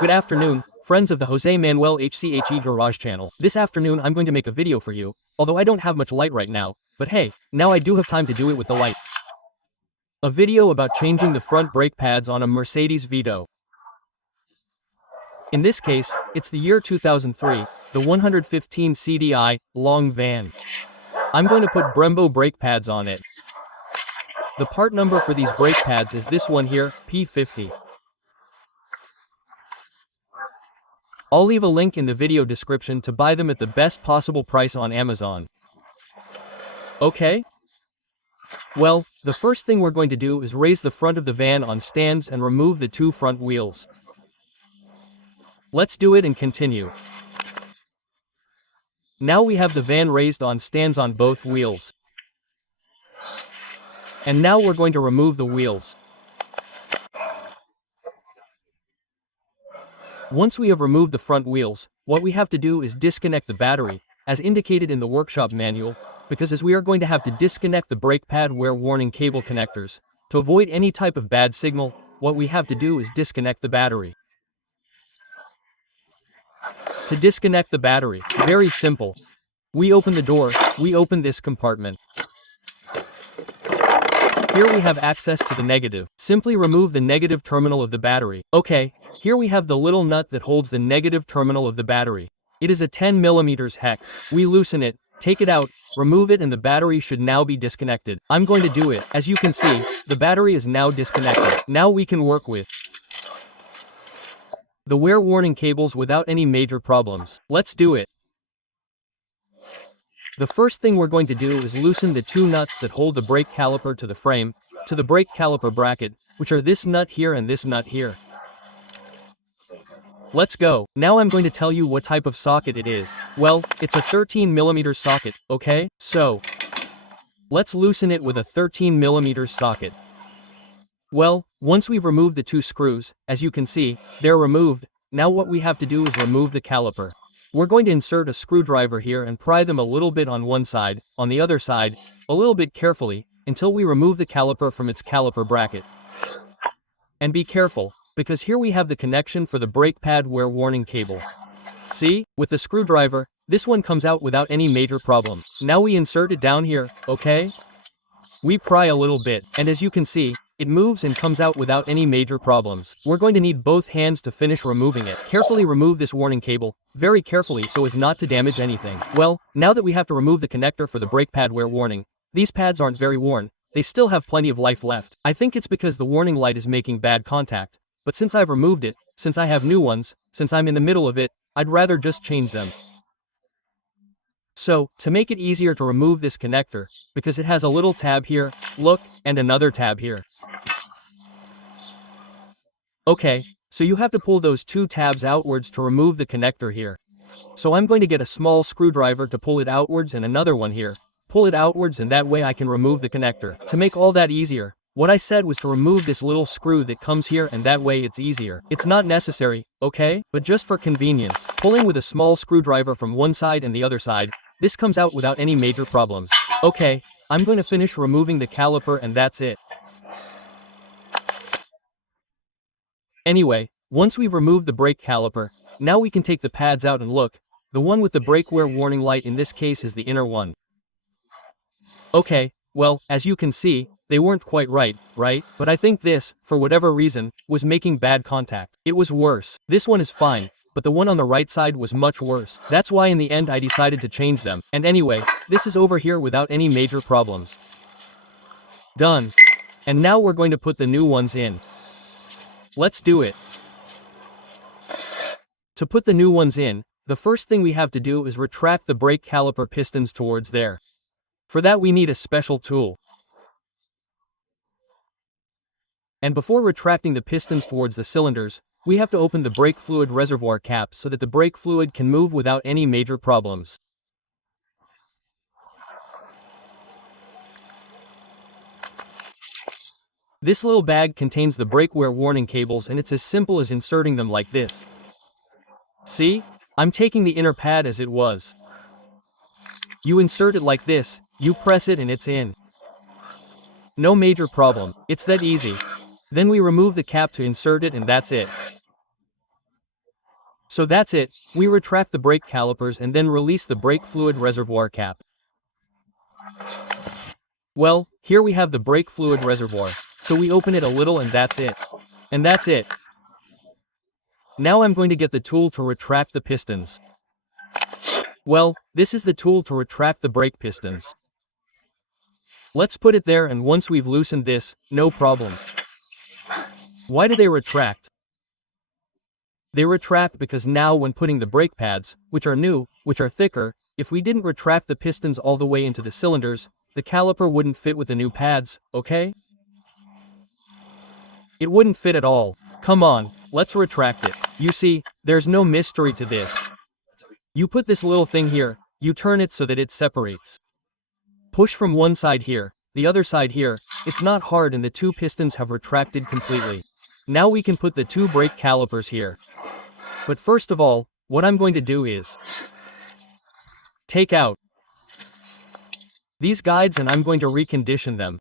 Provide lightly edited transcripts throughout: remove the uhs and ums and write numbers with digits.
Good afternoon, friends of the Jose Manuel HCHE Garage channel. This afternoon I'm going to make a video for you, although I don't have much light right now, but hey, now I do have time to do it with the light. A video about changing the front brake pads on a Mercedes Vito. In this case, it's the year 2003, the 115 CDI, long van. I'm going to put Brembo brake pads on it. The part number for these brake pads is this one here, P50. I'll leave a link in the video description to buy them at the best possible price on Amazon. Okay? Well, the first thing we're going to do is raise the front of the van on stands and remove the two front wheels. Let's do it and continue. Now we have the van raised on stands on both wheels. And now we're going to remove the wheels. Once we have removed the front wheels, what we have to do is disconnect the battery, as indicated in the workshop manual, because as we are going to have to disconnect the brake pad wear warning cable connectors. To avoid any type of bad signal, what we have to do is disconnect the battery. To disconnect the battery, very simple. We open the door, we open this compartment. Here we have access to the negative. Simply remove the negative terminal of the battery. Okay, here we have the little nut that holds the negative terminal of the battery. It is a 10 mm hex. We loosen it, take it out, remove it, and the battery should now be disconnected. I'm going to do it. As you can see, the battery is now disconnected. Now we can work with the wear warning cables without any major problems. Let's do it. The first thing we're going to do is loosen the two nuts that hold the brake caliper to the frame, to the brake caliper bracket, which are this nut here and this nut here. Let's go. Now I'm going to tell you what type of socket it is. Well, it's a 13 mm socket, okay? So, let's loosen it with a 13 mm socket. Well, once we've removed the two screws, as you can see, they're removed. Now what we have to do is remove the caliper. We're going to insert a screwdriver here and pry them a little bit on one side, on the other side, a little bit carefully, until we remove the caliper from its caliper bracket. And be careful, because here we have the connection for the brake pad wear warning cable. See, with the screwdriver, this one comes out without any major problem. Now we insert it down here, okay? We pry a little bit, and as you can see, it moves and comes out without any major problems. We're going to need both hands to finish removing it. Carefully remove this warning cable, very carefully so as not to damage anything. Well, now that we have to remove the connector for the brake pad wear warning, these pads aren't very worn, they still have plenty of life left. I think it's because the warning light is making bad contact, but since I've removed it, since I have new ones, since I'm in the middle of it, I'd rather just change them. So, to make it easier to remove this connector, because it has a little tab here, look, and another tab here. Okay, so you have to pull those two tabs outwards to remove the connector here. So I'm going to get a small screwdriver to pull it outwards and another one here. Pull it outwards and that way I can remove the connector. To make all that easier, what I said was to remove this little screw that comes here and that way it's easier. It's not necessary, okay? But just for convenience, pulling with a small screwdriver from one side and the other side, this comes out without any major problems. Okay, I'm going to finish removing the caliper and that's it. Anyway, once we've removed the brake caliper, now we can take the pads out and look. The one with the brake wear warning light in this case is the inner one. Okay, well, as you can see, they weren't quite right? But I think this, for whatever reason, was making bad contact. It was worse. This one is fine, but the one on the right side was much worse. That's why in the end I decided to change them. And anyway, this is over here without any major problems. Done. And now we're going to put the new ones in. Let's do it. To put the new ones in, the first thing we have to do is retract the brake caliper pistons towards there. For that we need a special tool. And before retracting the pistons towards the cylinders, we have to open the brake fluid reservoir cap so that the brake fluid can move without any major problems. This little bag contains the brake wear warning cables and it's as simple as inserting them like this. See? I'm taking the inner pad as it was. You insert it like this, you press it and it's in. No major problem, it's that easy. Then we remove the cap to insert it and that's it. So that's it, we retract the brake calipers and then release the brake fluid reservoir cap. Well, here we have the brake fluid reservoir, so we open it a little and that's it. And that's it. Now I'm going to get the tool to retract the pistons. Well, this is the tool to retract the brake pistons. Let's put it there, and once we've loosened this, no problem. Why do they retract? They retract because now when putting the brake pads, which are new, which are thicker, if we didn't retract the pistons all the way into the cylinders, the caliper wouldn't fit with the new pads, okay? It wouldn't fit at all. Come on, let's retract it. You see, there's no mystery to this. You put this little thing here, you turn it so that it separates. Push from one side here, the other side here, it's not hard and the two pistons have retracted completely. Now we can put the two brake calipers here. But first of all, what I'm going to do is take out these guides and I'm going to recondition them.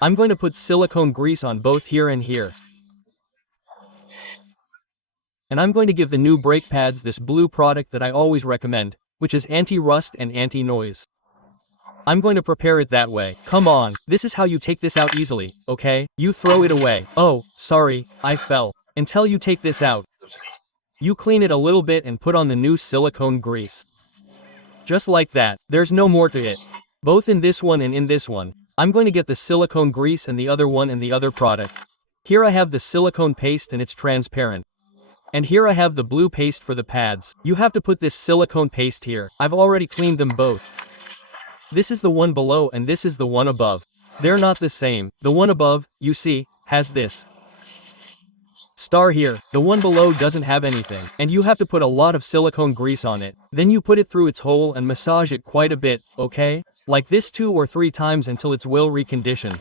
I'm going to put silicone grease on both here and here. And I'm going to give the new brake pads this blue product that I always recommend, which is anti-rust and anti-noise. I'm going to prepare it that way. Come on, this is how you take this out easily, okay? You throw it away. Oh, sorry, I fell. Until you take this out. You clean it a little bit and put on the new silicone grease. Just like that. There's no more to it. Both in this one and in this one. I'm going to get the silicone grease and the other one and the other product. Here I have the silicone paste and it's transparent. And here I have the blue paste for the pads. You have to put this silicone paste here. I've already cleaned them both. This is the one below and this is the one above. They're not the same. The one above, you see, has this star here. The one below doesn't have anything. And you have to put a lot of silicone grease on it. Then you put it through its hole and massage it quite a bit, okay? Like this 2 or 3 times until it's well reconditioned.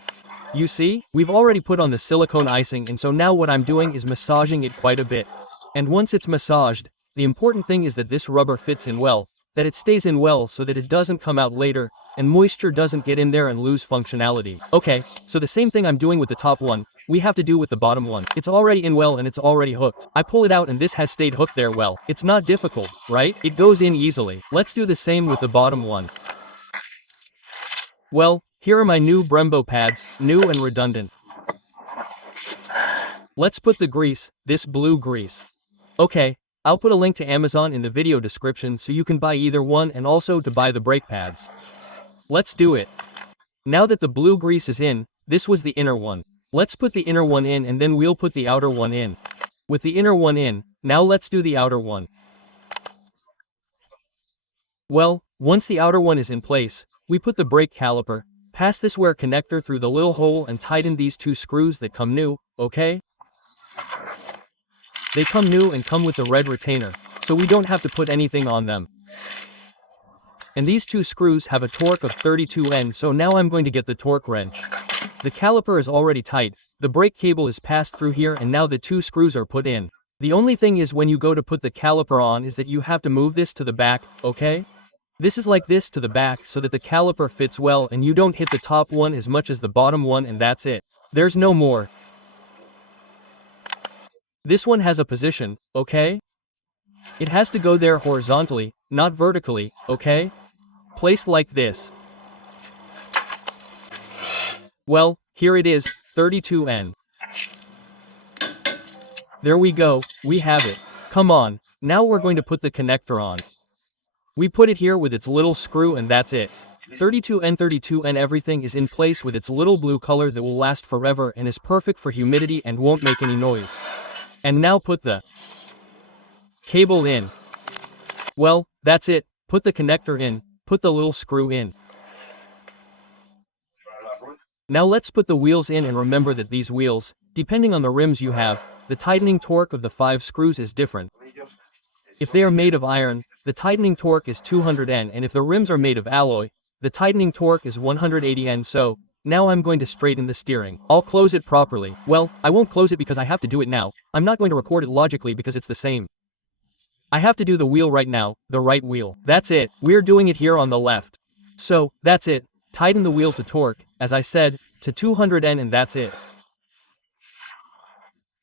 You see, we've already put on the silicone icing and so now what I'm doing is massaging it quite a bit. And once it's massaged, the important thing is that this rubber fits in well, that it stays in well so that it doesn't come out later, and moisture doesn't get in there and lose functionality. Okay, so the same thing I'm doing with the top one, we have to do with the bottom one. It's already in well and it's already hooked. I pull it out and this has stayed hooked there well. It's not difficult, right? It goes in easily. Let's do the same with the bottom one. Well, here are my new Brembo pads, new and redundant. Let's put the grease, this blue grease. Okay, I'll put a link to Amazon in the video description so you can buy either one and also to buy the brake pads. Let's do it. Now that the blue grease is in, this was the inner one. Let's put the inner one in and then we'll put the outer one in. With the inner one in, now let's do the outer one. Well, once the outer one is in place, we put the brake caliper, pass this wear connector through the little hole and tighten these 2 screws that come new, okay? They come new and come with the red retainer, so we don't have to put anything on them. And these 2 screws have a torque of 32 N, so now I'm going to get the torque wrench. The caliper is already tight, the brake cable is passed through here and now the 2 screws are put in. The only thing is when you go to put the caliper on is that you have to move this to the back, okay? This is like this to the back so that the caliper fits well and you don't hit the top one as much as the bottom one and that's it. There's no more. This one has a position, okay? It has to go there horizontally, not vertically, okay? Placed like this. Well, here it is, 32N. There we go, we have it. Come on, now we're going to put the connector on. We put it here with its little screw and that's it. 32N everything is in place with its little blue color that will last forever and is perfect for humidity and won't make any noise. And now put the cable in. Well, that's it, put the connector in, put the little screw in. Now let's put the wheels in and remember that these wheels, depending on the rims you have, the tightening torque of the 5 screws is different. If they are made of iron, the tightening torque is 200 N and if the rims are made of alloy, the tightening torque is 180 N. So, now I'm going to straighten the steering. I'll close it properly. Well, I won't close it because I have to do it now. I'm not going to record it logically because it's the same. I have to do the wheel right now, the right wheel. That's it, we're doing it here on the left. So, that's it. Tighten the wheel to torque, as I said, to 200 N and that's it.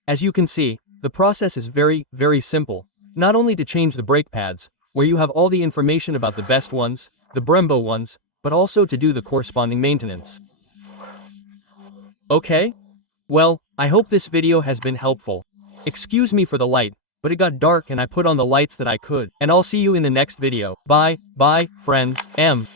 As you can see, The process is very, very simple. Not only to change the brake pads, where you have all the information about the best ones, the Brembo ones, but also to do the corresponding maintenance. Okay? Well, I hope this video has been helpful. Excuse me for the light, but it got dark and I put on the lights that I could. And I'll see you in the next video. Bye, friends, M.